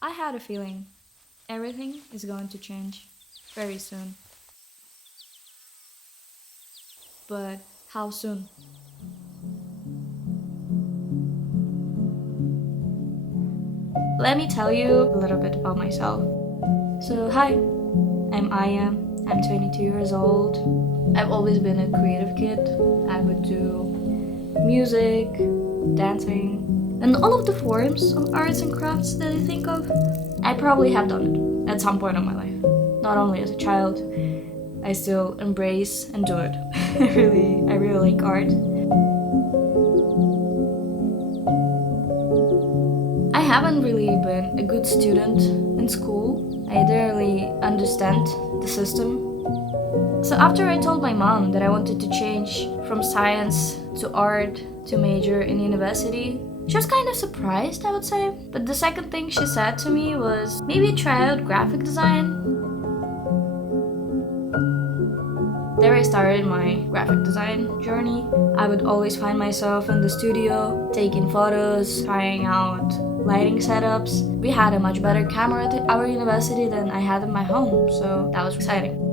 I had a feeling everything is going to change very soon. But how soon? Let me tell you a little bit about myself. So, hi, I'm Aya. I'm 22 years old. I've always been a creative kid. I would do music, dancing, and all of the forms of arts and crafts that I think of. I probably have done it at some point in my life. Not only as a child, I still embrace and do it. I really like art. I haven't really been a good student in school. I didn't really understand the system. So after I told my mom that I wanted to change from science to art to major in university, she was kind of surprised, I would say. But the second thing she said to me was maybe try out graphic design. There I started my graphic design journey. I would always find myself in the studio, taking photos, trying out lighting setups. We had a much better camera at our university than I had in my home, so that was exciting.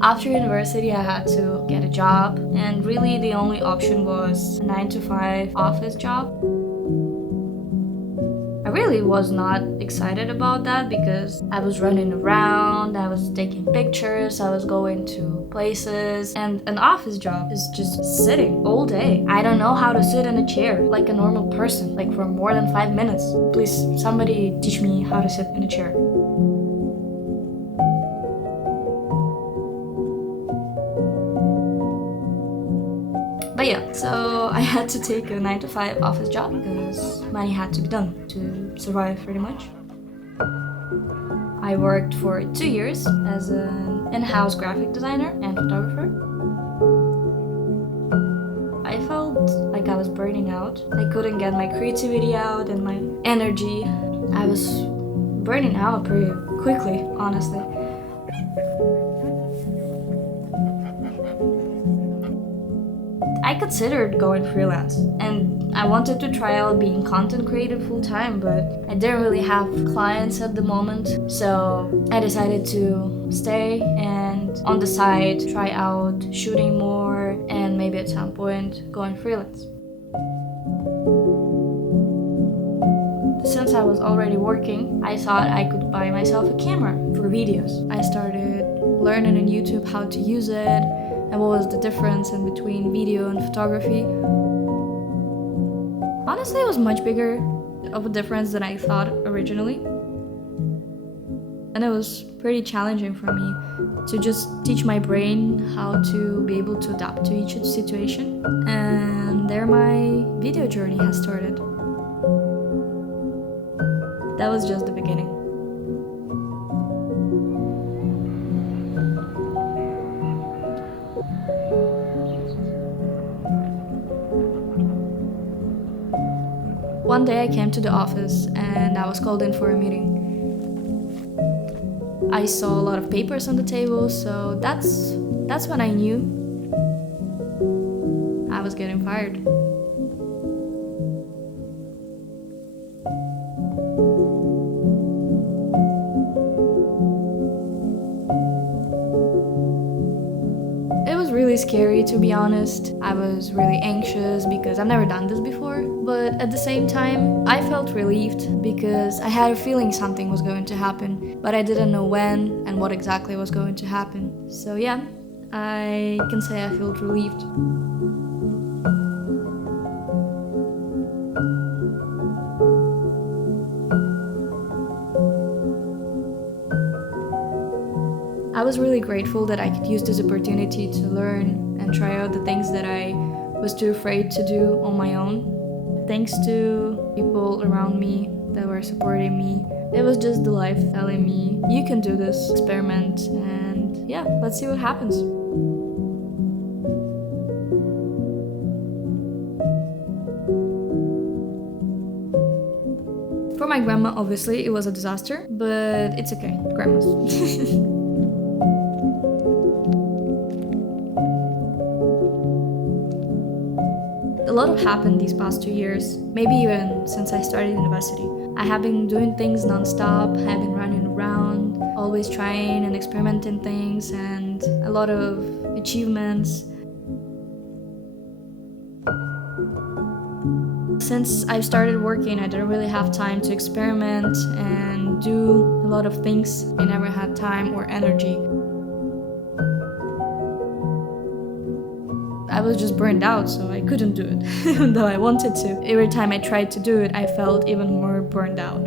After university, I had to get a job, and really the only option was a 9 to 5 office job. I really was not excited about that because I was running around, I was taking pictures, I was going to places, and an office job is just sitting all day. I don't know how to sit in a chair like a normal person, like for more than 5 minutes. Please, somebody teach me how to sit in a chair. But yeah, so I had to take a 9 to 5 office job because money had to be done to survive pretty much. I worked for 2 years as an in-house graphic designer and photographer. I felt like I was burning out. I couldn't get my creativity out and my energy. I was burning out pretty quickly, honestly. I considered going freelance and I wanted to try out being content creator full time, but I didn't really have clients at the moment. So I decided to stay and on the side try out shooting more and maybe at some point going freelance. Since I was already working, I thought I could buy myself a camera for videos. I started learning on YouTube how to use it and what was the difference in between video and photography. Honestly, it was much bigger of a difference than I thought originally. And it was pretty challenging for me to just teach my brain how to be able to adapt to each situation. And there my video journey has started. That was just the beginning. One day I came to the office and I was called in for a meeting. I saw a lot of papers on the table, so that's when I knew I was getting fired. It was really scary, to be honest. I was really anxious because I've never done this before, but at the same time, I felt relieved because I had a feeling something was going to happen, but I didn't know when and what exactly was going to happen. So yeah, I can say I felt relieved. I was really grateful that I could use this opportunity to learn and try out the things that I was too afraid to do on my own. Thanks to people around me that were supporting me. It was just the life telling me, you can do this, experiment, and yeah, let's see what happens. For my grandma, obviously, it was a disaster, but it's okay, grandmas. lot have happened these past 2 years, maybe even since I started university. I have been doing things non-stop, I've been running around, always trying and experimenting things, and a lot of achievements. Since I started working, I didn't really have time to experiment and do a lot of things. I never had time or energy. I was just burned out, so I couldn't do it, even though I wanted to. Every time I tried to do it, I felt even more burned out.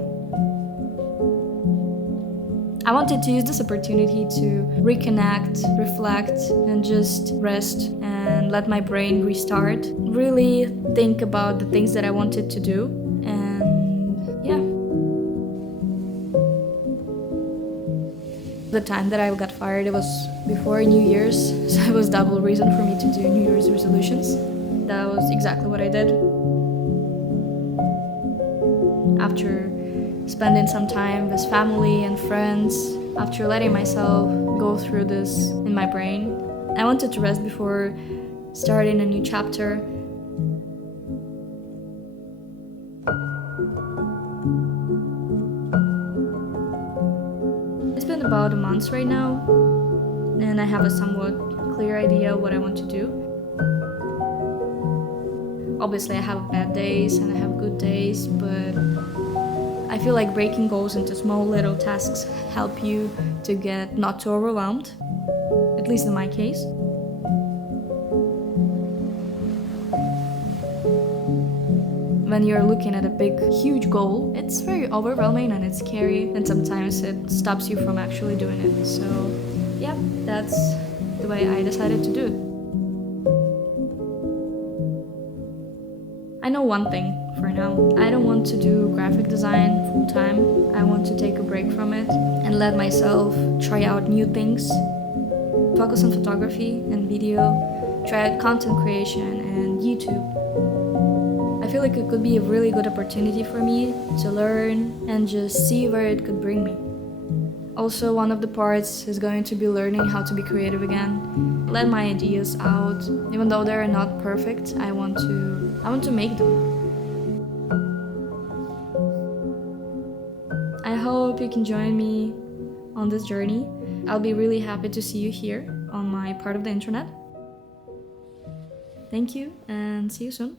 I wanted to use this opportunity to reconnect, reflect, and just rest and let my brain restart. Really think about the things that I wanted to do, and yeah. The time that I got fired, it was before New Year's, so it was double reason for me to do New Year's resolutions. That was exactly what I did. After spending some time with family and friends, after letting myself go through this in my brain, I wanted to rest before starting a new chapter. It's been about a month right now, and I have a somewhat clear idea what I want to do. Obviously, I have bad days and I have good days, but I feel like breaking goals into small little tasks help you to get not too overwhelmed, at least in my case. When you're looking at a big, huge goal, it's very overwhelming and it's scary, and sometimes it stops you from actually doing it. So yeah, that's the way I decided to do it. I know one thing for now. I don't want to do graphic design full time. I want to take a break from it and let myself try out new things. Focus on photography and video, try out content creation and YouTube. I feel like it could be a really good opportunity for me to learn and just see where it could bring me. Also, one of the parts is going to be learning how to be creative again. Let my ideas out. Even though they're not perfect, I want to make them. I hope you can join me on this journey. I'll be really happy to see you here on my part of the internet. Thank you and see you soon.